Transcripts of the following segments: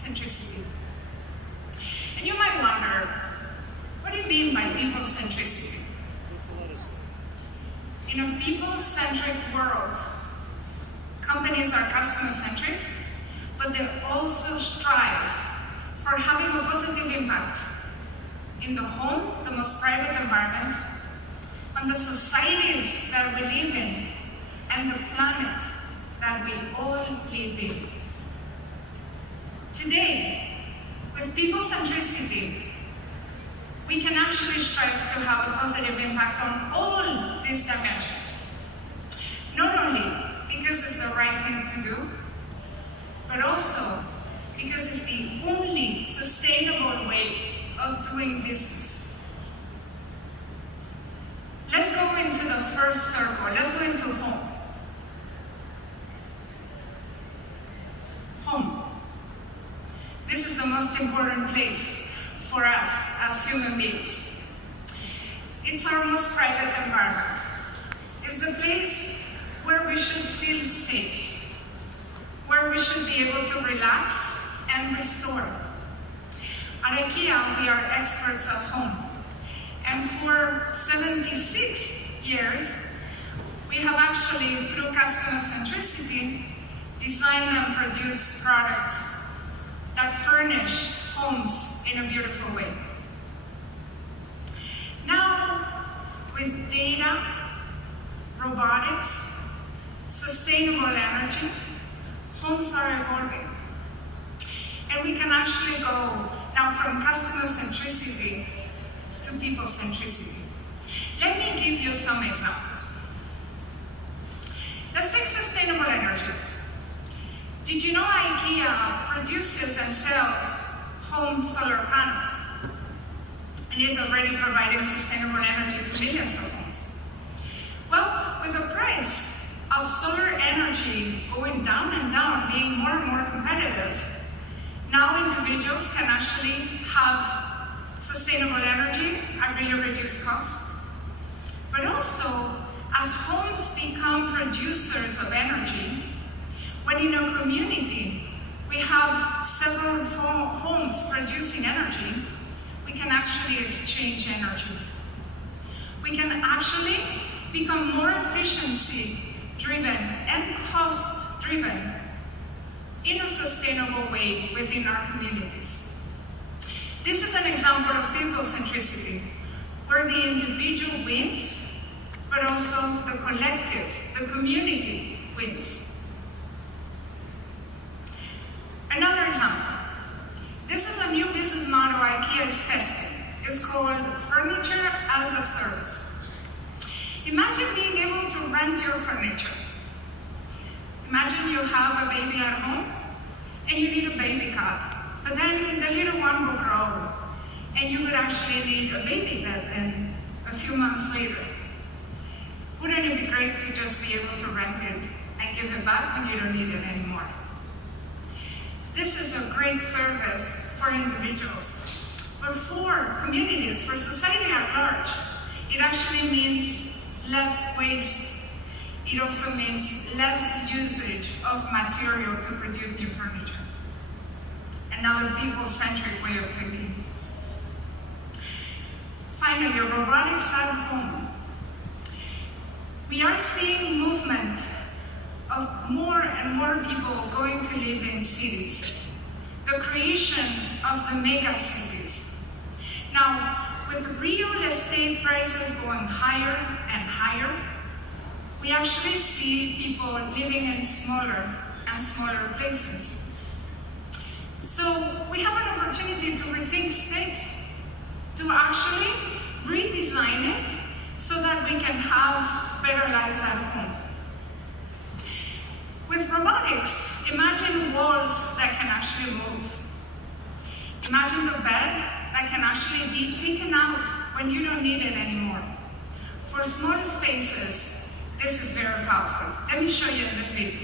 centricity. And you might wonder, what do you mean by people centricity? In a people-centric world, companies are customer-centric, but they also strive for having a positive impact in the home, the most private environment, on the societies that we live in, and the planet that we all live in. Today, with people centricity, we can actually strive to have a positive impact on all these dimensions. Not only because it's the right thing to do, but also because it's the only sustainable way of doing business. Let's go into the first circle. Let's go into home. Home. This is the most important place for us as human beings. It's our most private environment. It's the place where we should feel safe, where we should be able to relax and restore. At IKEA, we are experts of home. And for 76 years, we have actually, through customer centricity, designed and produced products that furnish homes in a beautiful way. Now, with data, robotics, sustainable energy, homes are evolving. And we can actually go now from customer centricity to people centricity. Let me give you some examples. Let's take sustainable energy. Did you know IKEA produces and sells home solar panels? It is already providing sustainable energy to millions of homes. Well, with the price of solar energy going down and down, being more and more competitive, now individuals can actually have sustainable energy at really reduced cost. But also, as homes become producers of energy, when in a community we have several homes producing energy, we can actually exchange energy. We can actually become more efficiency-driven and cost-driven in a sustainable way within our communities. This is an example of people centricity, where the individual wins, but also the collective, the community wins. Another example. This is a new business model IKEA is testing. It's called Furniture as a Service. Imagine being able to rent your furniture. Imagine you have a baby at home and you need a baby cot, but then the little one will grow and you would actually need a baby bed then a few months later. Wouldn't it be great to just be able to rent it and give it back when you don't need it anymore? This is a great service for individuals, but for communities, for society at large, it actually means less waste. It also means less usage of material to produce new furniture. Another people-centric way of thinking. Finally, robotics at home. We are seeing movement of more and more people going to live in cities. The creation of the mega cities. Now, with real estate prices going higher and higher, we actually see people living in smaller and smaller places. So we have an opportunity to rethink space, to actually redesign it so that we can have better lives at home. With robotics, imagine walls that can actually move. Imagine the bed that can actually be taken out when you don't need it anymore. For small spaces, this is very powerful. Let me show you in this video.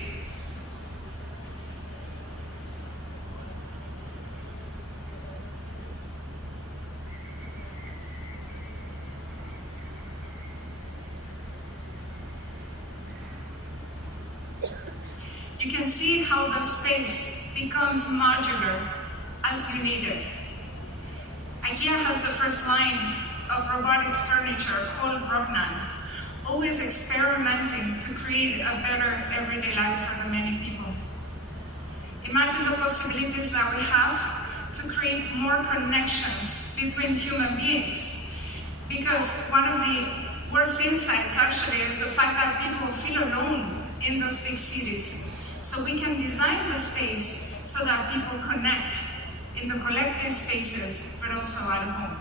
You can see how the space becomes modular as you need it. IKEA has the first line of robotics furniture called Rognan, always experimenting to create a better everyday life for the many people. Imagine the possibilities that we have to create more connections between human beings. Because one of the worst insights actually is the fact that people feel alone in those big cities. So we can design the space so that people connect in the collective spaces, but also at home.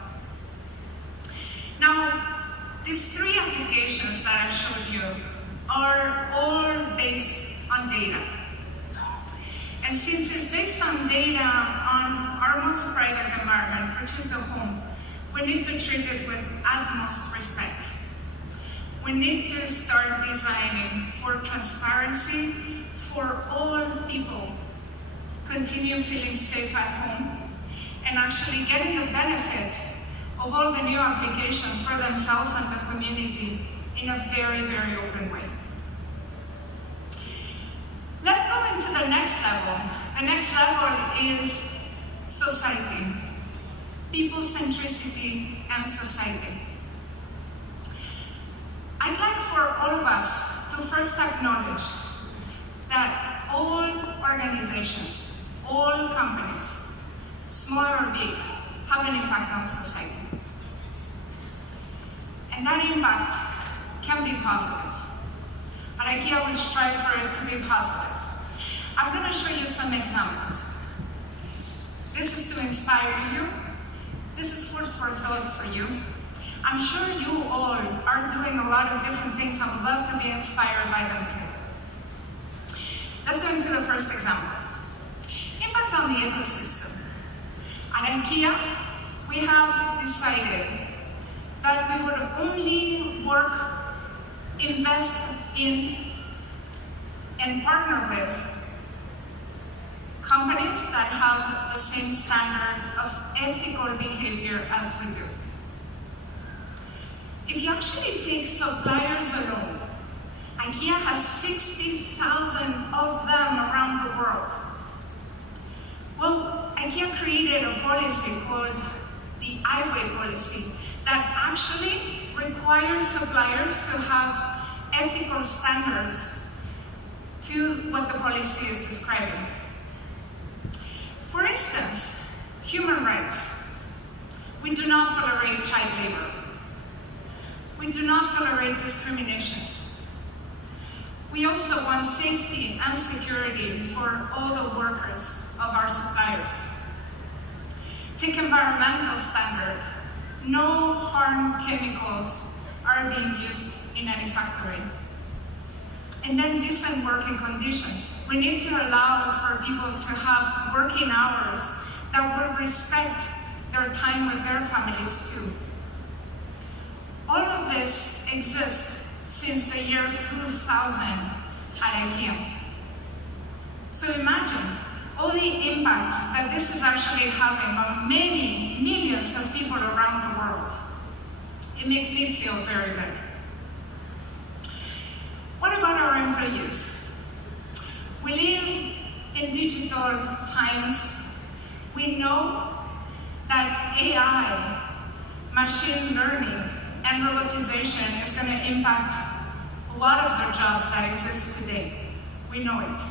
Now, these three applications that I showed you are all based on data. And since it's based on data on our most private environment, which is the home, we need to treat it with utmost respect. We need to start designing for transparency, for all people continue feeling safe at home, and actually getting the benefit of all the new applications for themselves and the community in a very, very open way. Let's go into the next level. The next level is society, people centricity and society. I'd like for all of us to first acknowledge that all organizations, all companies, small or big, have an impact on society. And that impact can be positive. At IKEA, we strive for it to be positive. I'm going to show you some examples. This is to inspire you. This is food for thought for you. I'm sure you all are doing a lot of different things. I would love to be inspired by them too. Let's go into the first example. Impact on the ecosystem. At IKEA, we have decided that we would only work, invest in, and partner with companies that have the same standard of ethical behavior as we do. If you actually take suppliers alone, IKEA has 60,000 of them around the world. Well, IKEA created a policy called the I-Way policy that actually requires suppliers to have ethical standards to what the policy is describing. For instance, human rights. We do not tolerate child labor. We do not tolerate discrimination. We also want safety and security for all the workers of our suppliers. Take environmental standard. No harm chemicals are being used in any factory. And then decent working conditions. We need to allow for people to have working hours that will respect their time with their families too. All of this exists since the year 2000 at IKEA. So imagine all the impact that this is actually having on many millions of people around the world. It makes me feel very good. What about our employees? We live in digital times. We know that AI, machine learning, and robotization is going to impact a lot of the jobs that exist today. We know it.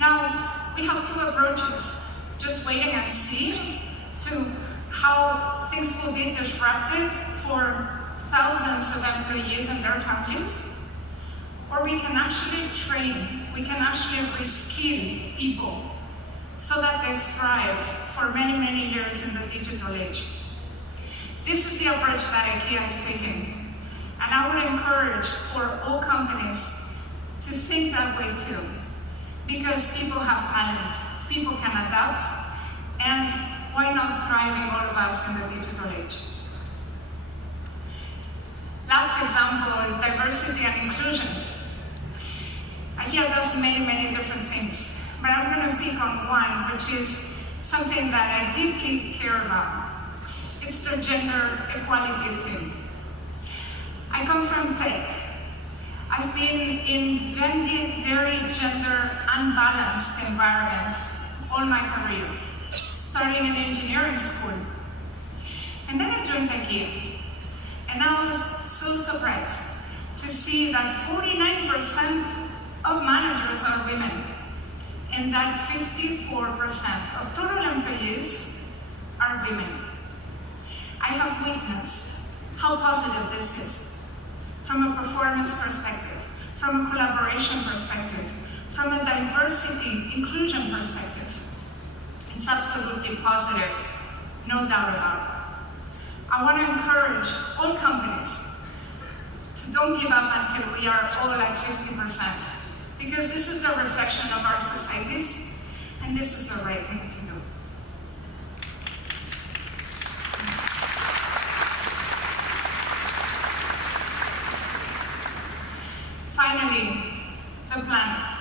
Now, we have two approaches. Just waiting and see to how things will be disrupted for thousands of employees and their families. Or we can actually train, we can actually reskill people so that they thrive for many, many years in the digital age. This is the approach that IKEA is taking. And I would encourage for all companies to think that way too. Because people have talent, people can adapt, and why not thriving all of us in the digital age? Last example, diversity and inclusion. IKEA does many, many different things, but I'm going to pick on one, which is something that I deeply care about. It's the gender equality thing. I come from tech. I've been in very gender unbalanced environments all my career, starting an engineering school. And then I joined IKEA. And I was so surprised to see that 49% of managers are women, and that 54% of total employees are women. I have witnessed how positive this is from a performance perspective, from a collaboration perspective, from a diversity, inclusion perspective. It's absolutely positive, no doubt about it. I want to encourage all companies to don't give up until we are all at 50%, because this is a reflection of our societies, and this is the right thing to do. Finally, the planet.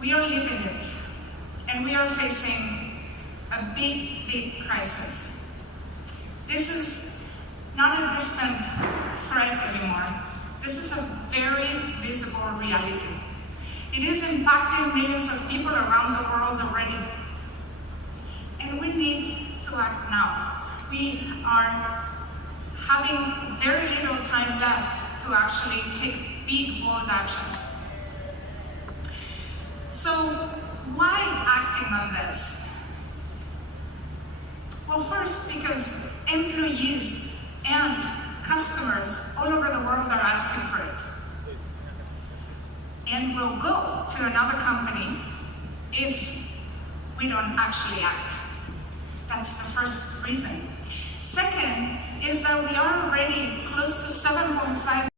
We are living it, and we are facing a big, big crisis. This is not a distant threat anymore. This is a very visible reality. It is impacting millions of people around the world already. And we need to act now. We are having very little time left to actually take big, bold actions. So, why acting on this? Well, first, because employees and customers all over the world are asking for it. And will go to another company if we don't actually act. That's the first reason. Second is that we are already close to 7.5